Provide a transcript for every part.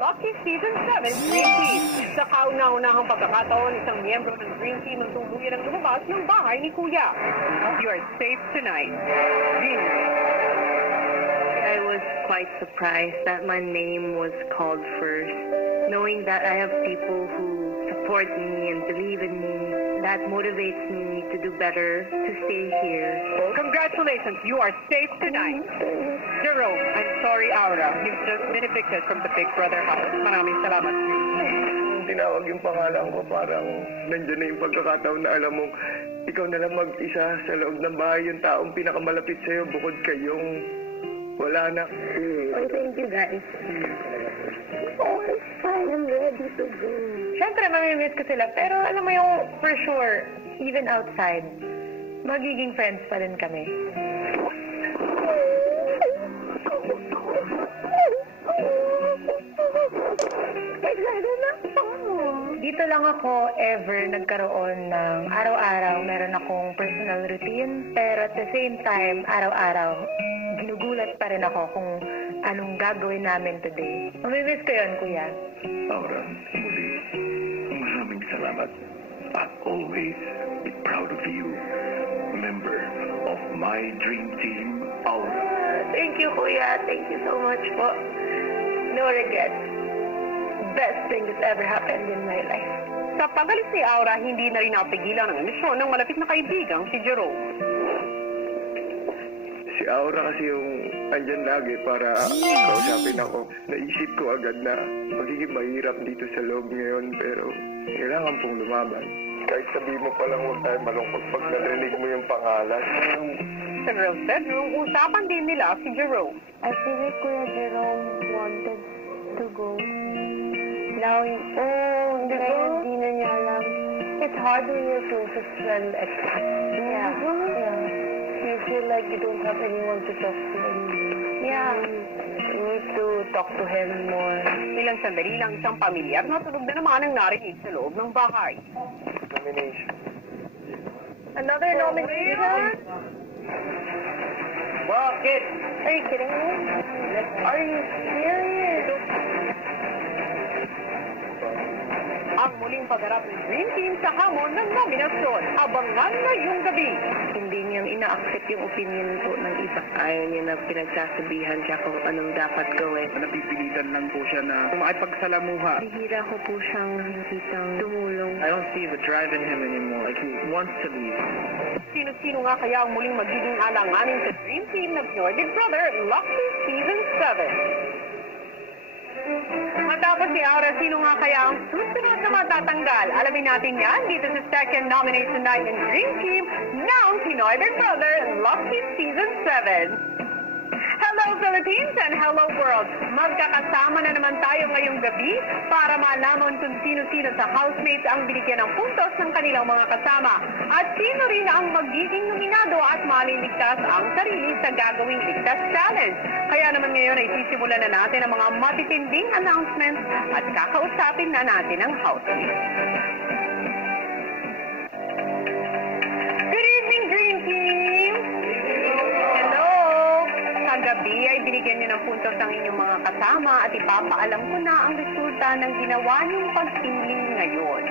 Lucky Season 7 Green Team. Sa kauna-unahang pagkakataon, isang miyembro ng Green Team ang tuluyan ang lumabas ng bahay ni Kuya. You are safe tonight. Green. I was quite surprised that my name was called first. Knowing that I have people who support me and believe in me, that motivates me to do better, to stay here. Well, congratulations, you are safe tonight. Jerome, I'm sorry, Aura. You've just been evicted from the Big Brother house. Maraming salamat. Tinawag yung pangalan ko, parang nandiyan na yung pagkakataon na alam mong ikaw na lang mag-isa sa loob ng bahay, yung taong pinakamalapit sa'yo bukod kayong wala na. Oh, thank you guys. Oh, it's fine. I'm ready to go. Siyempre, mamimiss ko sila. Pero alam mo yung, for sure, even outside, magiging friends pa rin kami. Dito lang ako ever nagkaroon ng araw-araw. Meron akong personal routine. Pero at the same time, araw-araw, ginugulat pa rin ako kung anong gagawin namin today. Mamimiss ko yun, Kuya. Aura, muli, maraming salamat. I always be proud of you. Member of my dream team, Aura. Thank you, Kuya. Thank you so much po. No regrets. Best thing that's ever happened in my life. Sa pagalis ni Aura, hindi na rin napigilan ang emisyon ng malapit na kaibigang si Jerome. Si Aura kasi yung andyan lagi para kausapin ako. Naisip ko agad na magiging mahirap dito sa loob ngayon pero kailangan pong lumaban. Kahit sabi mo palang huwag tayo malungkot pag narinig mo yung pangalan. Sa girls' bedroom, usapan din nila si Jerome. I feel like Kuya Jerome wanted to go. Now, hindi na niya alam. It's hard when your closest friend expects. Yeah. You feel like you don't have anyone to talk to anymore. Yeah. You need to talk to him more. Ilang sandali lang isang pamilyar na tunog na naman ang narinig sa loob ng bahay. Nomination. Another nomination? Bakit? Are you kidding me? Are you serious? Ang muling pagharap ng Green Team sa hamon ng nominasyon. Abangan ngayong gabi. Hindi niyang ina-accept yung opinion po ng iba. Ayaw niya na pinagsasabihan siya kung anong dapat gawin. Napipilitan lang po siya na makipagsalamuha. Bihira ko po siyang nakikitang tumulong. I don't see the drive in him anymore. Like he wants to leave. Sino-sino nga kaya ang muling magiging alanganin sa Dream Team ng Pinoy Big Brother Lucky Season 7? Matapos si Aura, sino nga kaya ang susunod na matatanggal? Alamin natin yan dito sa second nomination night ng Dream Team ng Pinoy Big Brother Lucky Season 7. Hello Philippines and hello world! Magkakasama na naman tayo ngayong gabi para malaman kung sino-sino sa housemates ang binigyan ng puntos ng kanilang mga kasama at sino rin ang magiging nominado at maliligtas ang sarili sa gagawing ligtas challenge. Kaya naman ngayon ay sisimulan na natin ang mga matitinding announcements at kakausapin na natin ang housemates. Good evening, Dream Team! Gabi ay binigyan niyo ng puntos ang inyong mga kasama at ipapaalam ko na ang resulta ng ginawa niyong pagpiling ngayon.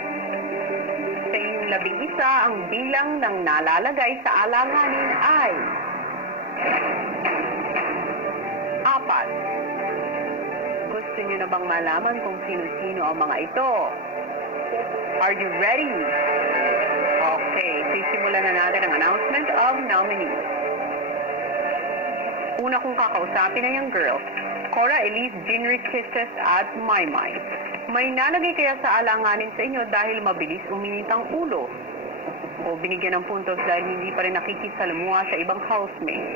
Sa inyong 11, ang bilang ng nalalagay sa alanganin ay 4. Gusto niyo na bang malaman kung sino-sino ang mga ito? Are you ready? Okay, sisimulan na natin ang announcement of nominees. Una kong kakausapin ay ang girls, Cora, Elise, Jinrick, Kisses at Maymay. May nalagay kaya sa alanganin sa inyo dahil mabilis uminit ang ulo? O binigyan ng puntos dahil hindi pa rin nakikisalamuha sa ibang housemate?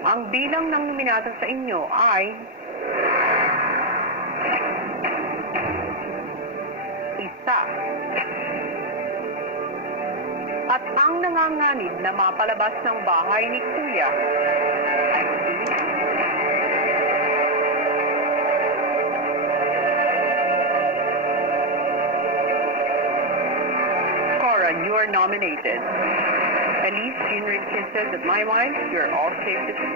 Ang bilang ng nominado sa inyo ay 1. At ang nanganganib na mapalabas ng bahay ni Kuya ay Cora, you are nominated. Elise, Jinrick, Kisses at Maymay, you're all safe to see.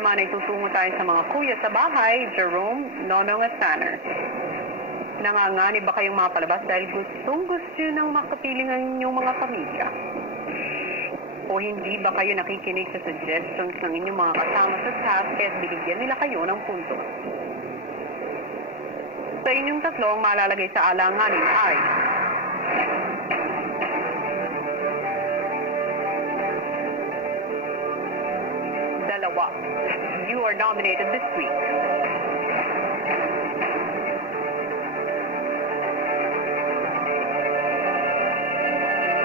naman ay tutungo tayo sa mga kuya sa bahay, Jerome, Nonong at Tanner. Nanganganib ba kayong mapalabas dahil gustong-gusto nang makapiling ang inyong mga pamilya? O hindi ba kayo nakikinig sa suggestions ng inyong mga kasama sa task at binigyan nila kayo ng puntos? Sa inyong tatlo, ang malalagay sa alanganin ay dalawa. You are nominated this week.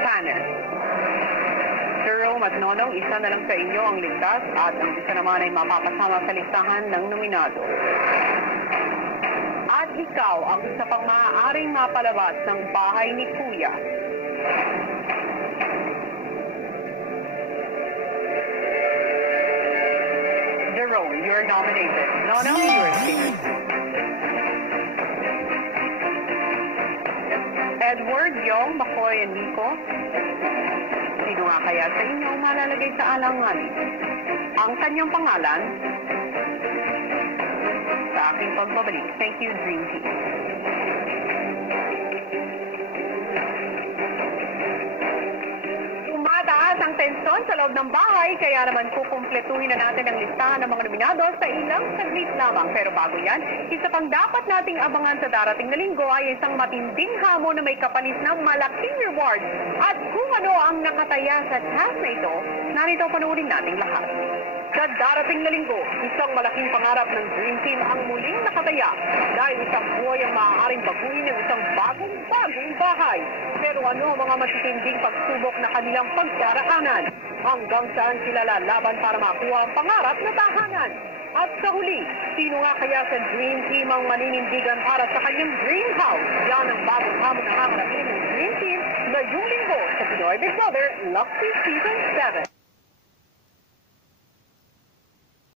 Tanner. Jerome at Nonong, isa na lang sa inyo ang ligtas at ang isa naman ay mapapasama sa listahan ng nominado. At ikaw ang isa pang maaaring mapalabas ng bahay ni Kuya. Jerome, you're nominated. Nonong, you're safe. Edward, Yong, Makoy, and Nico. Sino nga kaya sa inyo ang malalagay sa alanganin? Ang kanyang pangalan? Sa aking pagbabalik. Thank you, Dream Team. Tumataas ang tensyon sa loob ng bahay, kaya naman kukumpletuhin na natin ang listahan ng mga nominado sa ilang saglit lamang. Pero bago yan, isa pang dapat nating abangan sa darating na linggo ay isang matinding hamon na may kapalit ng malaking reward. At kung ano ang nakataya sa task na ito, narito panoorin nating lahat. Sa darating na linggo, isang malaking pangarap ng Dream Team ang muling nakataya dahil isang buhay ang maaaring baguhin ng isang bagong bahay. Pero ano ang mga matitinding pagsubok na kanilang pagdaraanan? Hanggang saan sila lalaban para makuha ang pangarap na tahanan? At sa huli, sino nga kaya sa Dream Team ang maninindigan para sa kanyang dream house? Yan ang bagong hamon na haharapin ng Dream Team ngayong linggo sa Pinoy Big Brother Lucky Season 7.